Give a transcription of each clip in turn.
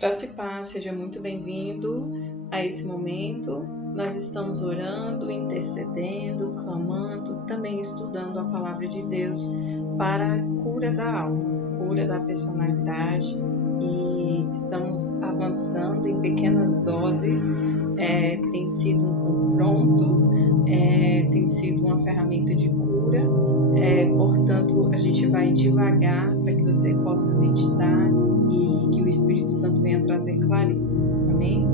Graça e paz, seja muito bem-vindo a esse momento. Nós estamos orando, intercedendo, clamando, também estudando a palavra de Deus para a cura da alma, cura da personalidade, e estamos avançando em pequenas doses. Tem sido um confronto, tem sido uma ferramenta de cura, portanto a gente vai devagar para que você possa meditar e que o Espírito Santo venha trazer clareza, amém?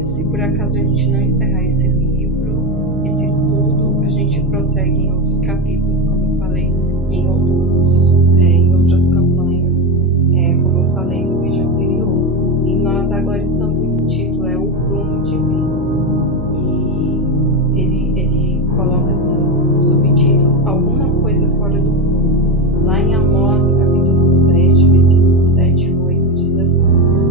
Se por acaso a gente não encerrar esse livro, esse estudo, a gente prossegue em outros capítulos, como eu falei, em outras campanhas, como eu falei no vídeo anterior. E nós agora estamos em título, o prumo divino. E ele coloca assim, subtítulo, alguma coisa fora do prumo. Lá em Amós, capítulo 7, versículo 7 e 8, diz assim: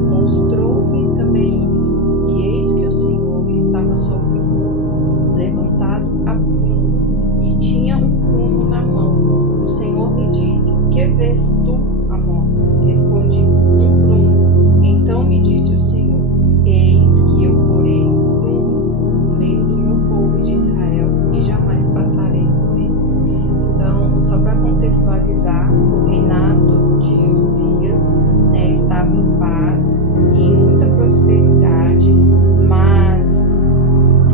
mostrou-me também isto, e eis que o Senhor estava sobre um morro, levantado a prumo, e tinha um prumo na mão. O Senhor me disse: que vês tu, Amós? Respondi: um prumo. Então me disse o Senhor: eis que eu porei um prumo no meio do meu povo de Israel, e jamais passarei por ele. Então, só para contextualizar, o reinado de Uzias estava em paz e em muita prosperidade, mas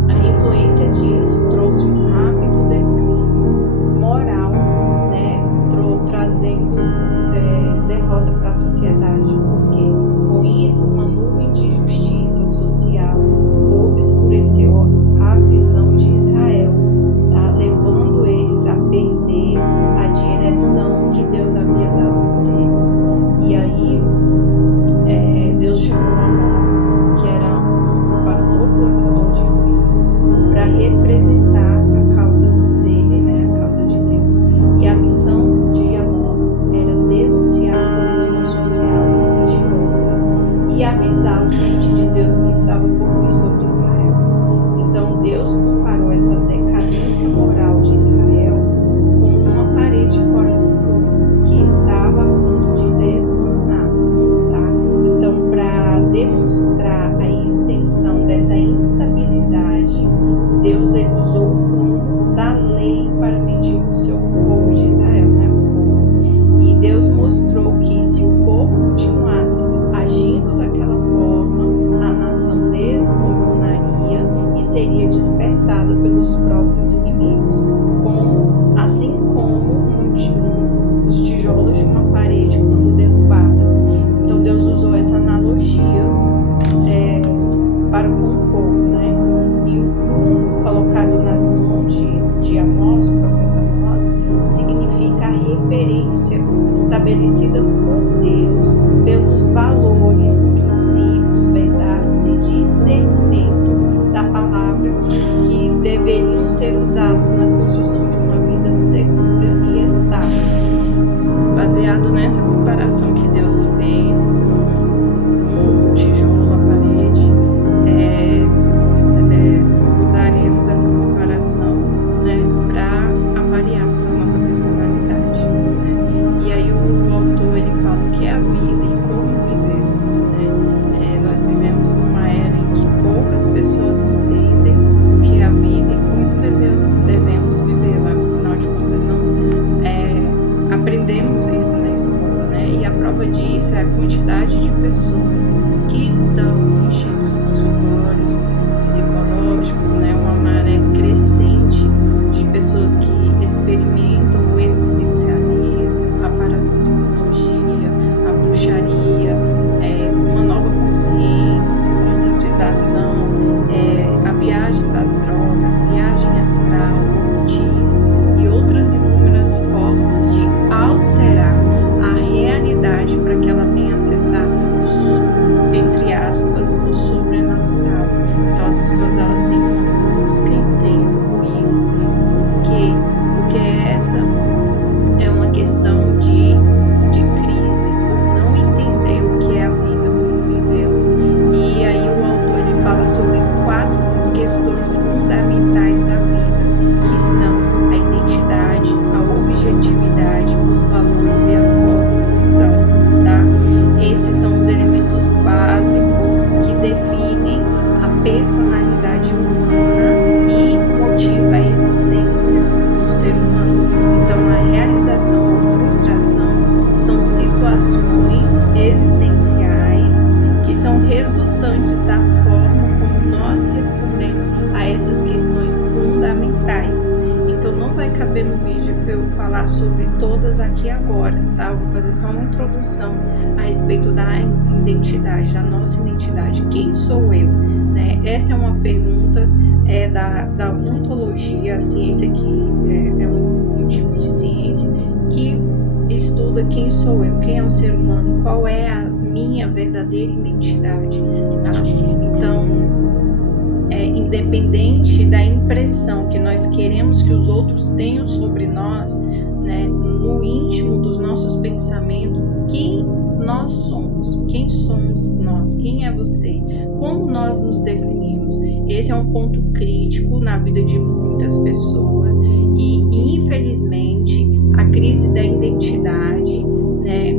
a influência disso trouxe um rápido declínio moral, trazendo derrota para a sociedade, porque com isso uma nuvem de injustiça social obscureceu a visão de Israel, levando eles a perder a direção que Deus havia dado por eles. E aí Deus chamou Amós, que era um pastor plantador de figos, para representar a causa dele, a causa de Deus. E a missão de Amós era denunciar a corrupção social e religiosa e avisar o mente de Deus que estava por vir sobre Israel. Então Deus comparou essa decadência moral de Israel com uma parede fora do prumo que estava a ponto de desmoronar. Então, para demonstrar a extensão dessa instabilidade, Deus usou o prumo da lei para medir o seu povo de Israel, E Deus mostrou que se o povo continuasse agindo daquela forma, a nação desmoronaria e seria dispersada pelos próprios inimigos, assim como os tijolos de uma parede quando derrubada. Então Deus usou essa analogia para com o povo, E o prumo colocado nas mãos de Amós, o profeta Amós, significa a referência estabelecida por Deus pelos valores, princípios, verdades e discernimento da palavra que deveriam ser usados na construção de uma vida segura e estável. Baseado nessa comparação que Deus fez com o tijolo, a parede, usaremos essa comparação para avaliarmos a nossa personalidade. E aí o autor ele fala o que é a vida e como viver. Nós vivemos numa era em que poucas pessoas entendem o que é a vida e como devemos vivê-la. Afinal de contas, não aprendemos isso na escola, E a prova disso é a quantidade de pessoas que estão enchendo os consultórios psicológicos, uma maré crescente de pessoas que experimentam o existencialismo, a parapsicologia, a bruxaria, uma nova conscientização, a viagem das drogas, viagem astral, ocultismo e outras inúmeras formas de alterar a realidade para que ela venha acessar os, entre aspas, eu vou falar sobre todas aqui agora, tá? Eu vou fazer só uma introdução a respeito da identidade, da nossa identidade. Quem sou eu? Né? Essa é uma pergunta da ontologia, a ciência que é um tipo de ciência que estuda quem sou eu, quem é o ser humano, qual é a minha verdadeira identidade, tá? Então, independente da impressão que nós queremos que os outros tenham sobre nós, né, no íntimo dos nossos pensamentos, quem nós somos, quem somos nós, quem é você, como nós nos definimos. Esse é um ponto crítico na vida de muitas pessoas e, infelizmente, a crise da identidade, né,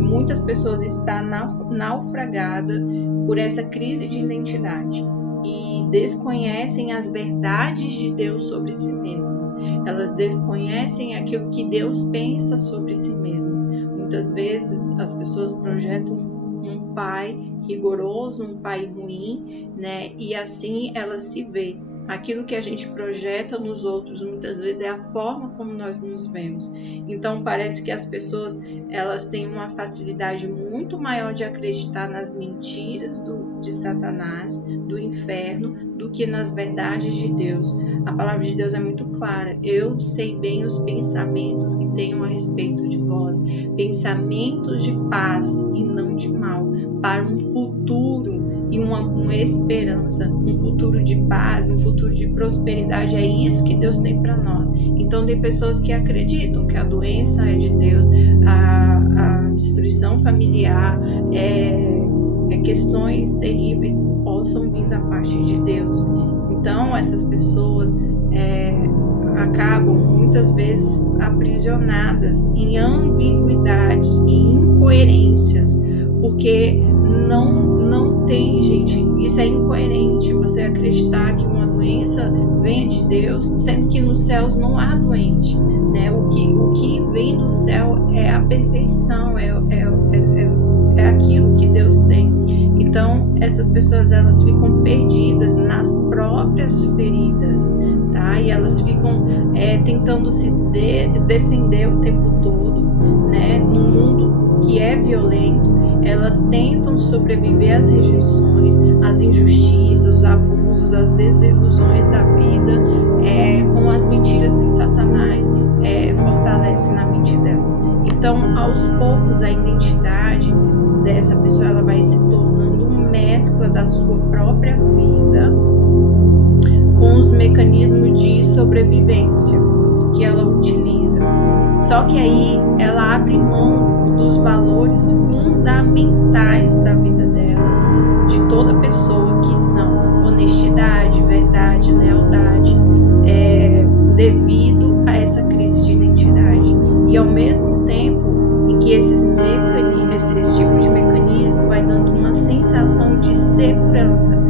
muitas pessoas estão naufragadas por essa crise de identidade e desconhecem as verdades de Deus sobre si mesmas. Elas desconhecem aquilo que Deus pensa sobre si mesmas. Muitas vezes as pessoas projetam um pai rigoroso, um pai ruim, né? E assim elas se vê. Aquilo que a gente projeta nos outros muitas vezes é a forma como nós nos vemos. Então parece que as pessoas elas têm uma facilidade muito maior de acreditar nas mentiras de Satanás, do inferno, do que nas verdades de Deus. A palavra de Deus é muito clara. Eu sei bem os pensamentos que tenho a respeito de vós, pensamentos de paz e não de mal, para um futuro e uma esperança, um futuro de paz, um futuro de prosperidade. É isso que Deus tem para nós. Então tem pessoas que acreditam que a doença é de Deus, a destruição familiar, questões terríveis possam vir da parte de Deus. Então essas pessoas acabam muitas vezes aprisionadas em ambiguidades, em incoerências, porque não tem, gente, isso é incoerente, você acreditar que uma doença venha de Deus, sendo que nos céus não há doente, né? O que vem do céu é a perfeição, é aquilo que Deus tem. Então, essas pessoas, elas ficam perdidas nas próprias feridas, tá? E elas ficam tentando se defender o tempo todo, né? Num mundo que é violento, elas tentam sobreviver às rejeições, às injustiças, os abusos, as desilusões da vida, com as mentiras que Satanás fortalece na mente delas. Então, aos poucos, a identidade dessa pessoa ela vai se tornando uma mescla da sua própria vida com os mecanismos de sobrevivência que ela utiliza. Só que aí ela abre mão dos valores fundamentais da vida dela, de toda pessoa, que são honestidade, verdade, lealdade, devido a essa crise de identidade. E ao mesmo tempo em que esse tipo de mecanismo vai dando uma sensação de segurança,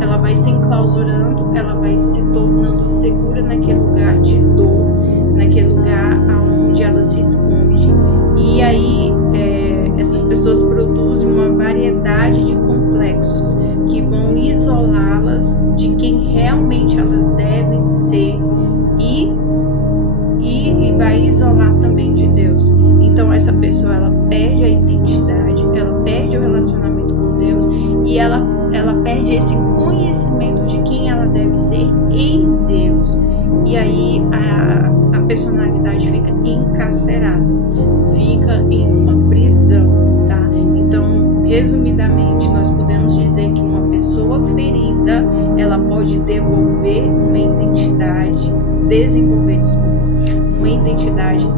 ela vai se enclausurando, ela vai se tornando segura naquele lugar de dor, naquele lugar onde ela se esconde. E aí essas pessoas produzem uma variedade de complexos que vão isolá-las de quem realmente elas devem ser e vai isolar também de Deus. Então essa pessoa ela perde a identidade, ela perde o relacionamento com Deus e ela perde esse conhecimento de quem ela deve ser em Deus. E aí a personalidade fica encarcerada, fica em uma prisão, tá? Então, resumidamente, nós podemos dizer que uma pessoa ferida, ela pode desenvolver uma identidade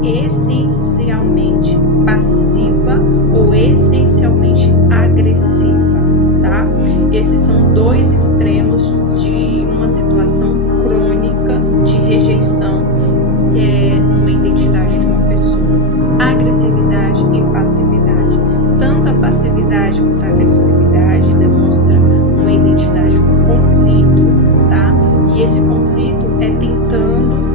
essencialmente passiva ou essencialmente agressiva, tá? Esses são dois extremos de uma situação crônica de rejeição numa identidade de uma pessoa: agressividade e passividade. Tanto a passividade quanto a agressividade demonstra uma identidade com conflito, tá? E esse conflito é tentando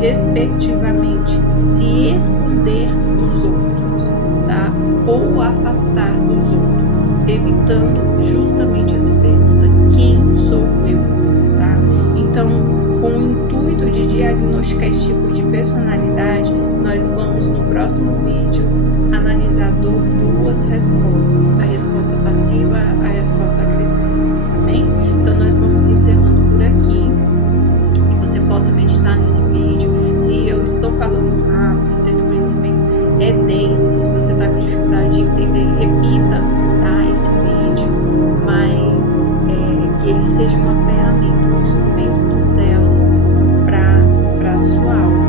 respectivamente se esconder dos outros, tá? Ou afastar dos outros, evitando justamente essa pergunta: quem sou eu? Tá? Então, com o intuito de diagnosticar esse tipo de personalidade, nós vamos no próximo vídeo analisar duas respostas, a resposta passiva, a resposta agressiva, tá bem? Então nós vamos encerrando por aqui, que você possa meditar nesse vídeo. Se eu estou falando rápido, se esse conhecimento é denso, se você está com dificuldade de entender, repita, tá, esse vídeo, mas que ele seja uma ferramenta, um instrumento dos céus para a sua alma,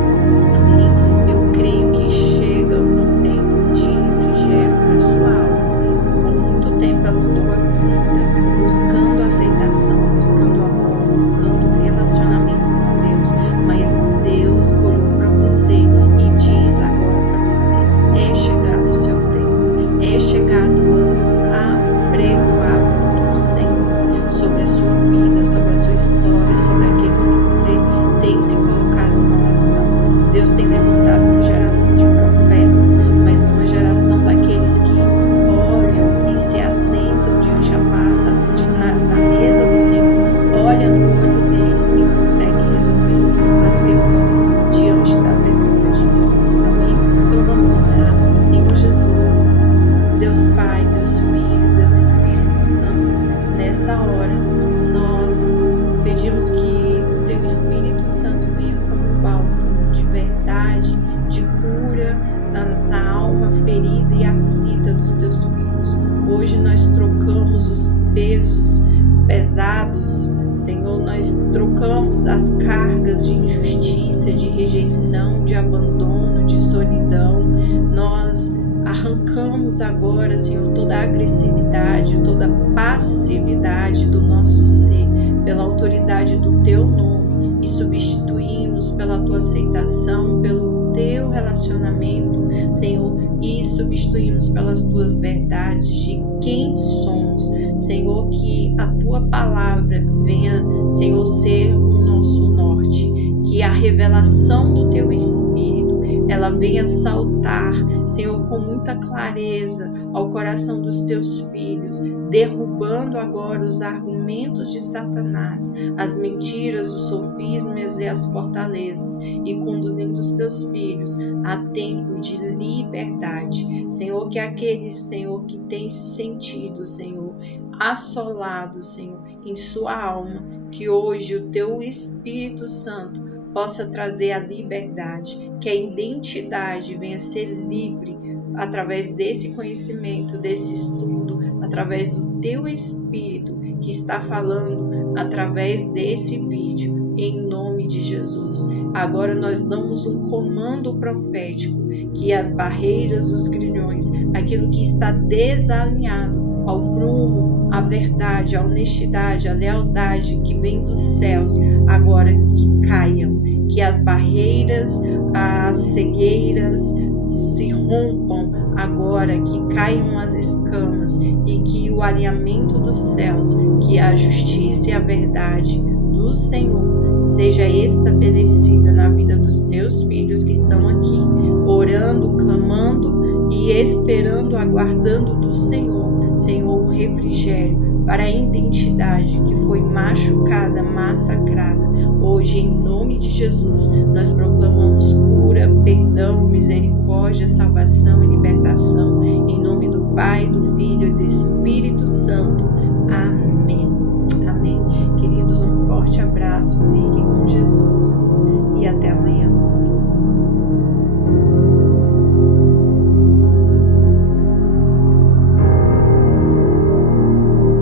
amém? Eu creio que chega um tempo de refrigério para a sua alma. Por muito tempo ela andou aflita, buscando aceitação, buscando amor, buscando relacionamento com Deus, mas Deus olhou para você e diz agora para você: é chegado o seu tempo, é chegado o ano apregoado do Senhor sobre a sua vida, sobre a sua história, sobre aqueles que você tem se colocado em oração. Deus tem levantado uma geração de profetas, mas uma geração daqueles que olham e se assentam diante na mesa do Senhor, olham no olho dele e conseguem resolver as questões diante da presença de Deus. Amém? Então vamos orar. Senhor Jesus, Deus Pai, Deus Filho, Deus Espírito Santo, nessa hora nós pedimos que o Teu Espírito Santo venha como um bálsamo de verdade, de cura na alma ferida e aflita dos Teus filhos. Hoje nós trocamos os pesos pesados, Senhor, nós trocamos as cargas de injustiça, de rejeição, de abandono, de solidão. Nós arrancamos agora, Senhor, toda a agressividade, toda a passividade do nosso ser, pela autoridade do Teu nome, e substituímos pela Tua aceitação, pelo Teu relacionamento, Senhor, e substituímos pelas Tuas verdades de quem somos, Senhor, que a Tua palavra venha, Senhor, ser o nosso norte, que a revelação do Teu Espírito ela venha saltar, Senhor, com muita clareza ao coração dos Teus filhos, derrubando agora os argumentos de Satanás, as mentiras, os sofismas e as fortalezas, e conduzindo os Teus filhos a tempo de liberdade. Senhor, que aqueles, Senhor, que têm se sentido, Senhor, assolados, Senhor, em sua alma, que hoje o Teu Espírito Santo possa trazer a liberdade, que a identidade venha ser livre através desse conhecimento, desse estudo, através do Teu Espírito que está falando através desse vídeo, em nome de Jesus. Agora nós damos um comando profético, que as barreiras, os grilhões, aquilo que está desalinhado ao prumo, a verdade, a honestidade, a lealdade que vem dos céus, agora que caiam, que as barreiras, as cegueiras se rompam agora, que caiam as escamas e que o alinhamento dos céus, que a justiça e a verdade do Senhor seja estabelecida na vida dos Teus filhos que estão aqui, orando, clamando e esperando, aguardando do Senhor, Senhor, o refrigério para a identidade que foi machucada, massacrada. Hoje, em nome de Jesus, nós proclamamos cura, perdão, misericórdia, salvação e libertação. Em nome do Pai, do Filho e do Espírito Santo. Amém. Amém. Queridos, um forte abraço. Fiquem com Jesus e até amanhã.